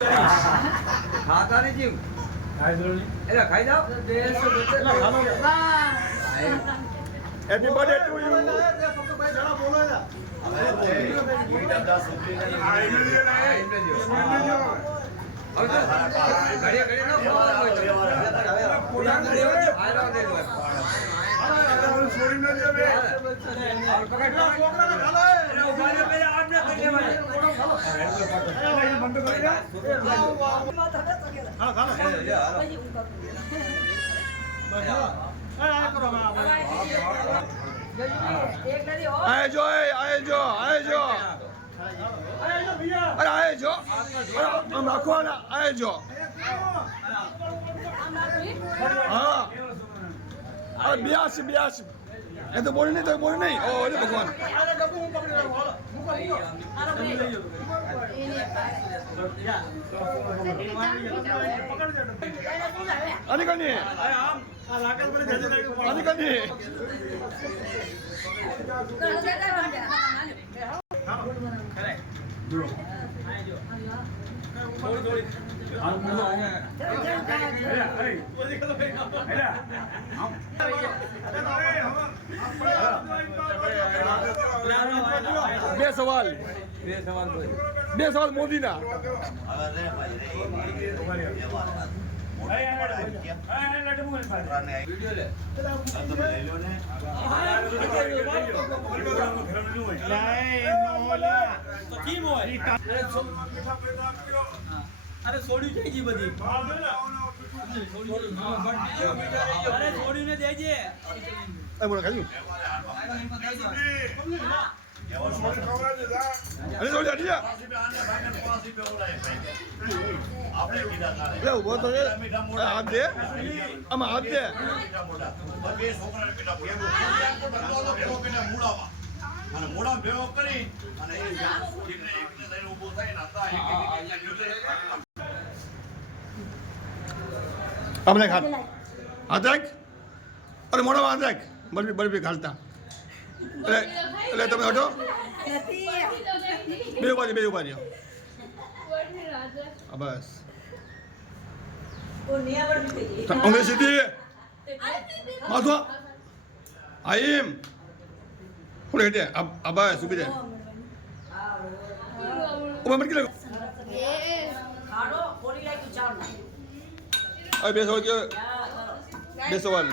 ખાતા નહીં જીવ એટલે ખાઈ જાઓ હેપી બર્થડે ટુ યુ ઘડીએ ઘડીએ ન આજો આજો આજો અરે આજો આમ રાખવાના આજો હા અરે 82 એ તો બોલ નહીં તો બોલ નહીં ઓ અરે ભગવાન આની કની આની કની બે સવાલ મોદીના અરે છોડ્યું છે જી બધી અરે છોડ્યું ને દેજે બોલો ખાલી અરે છોડી અડિયા લે ઉભો તો હાથ દે આમાં હાથ દે અને મોડા ભેગો કરી અને એ લઈને ઊભો થાય ને અમને હાથ રાખ અરે મોઢા હાથ રાખ બરફી ઘાલતા એટલે તમે હટો બે ઉભા રહ્યો બસ અમે સીધી માથો આઈમ હું હેઠે આબા સુબી દે ઉભા મત કે બે સવાલ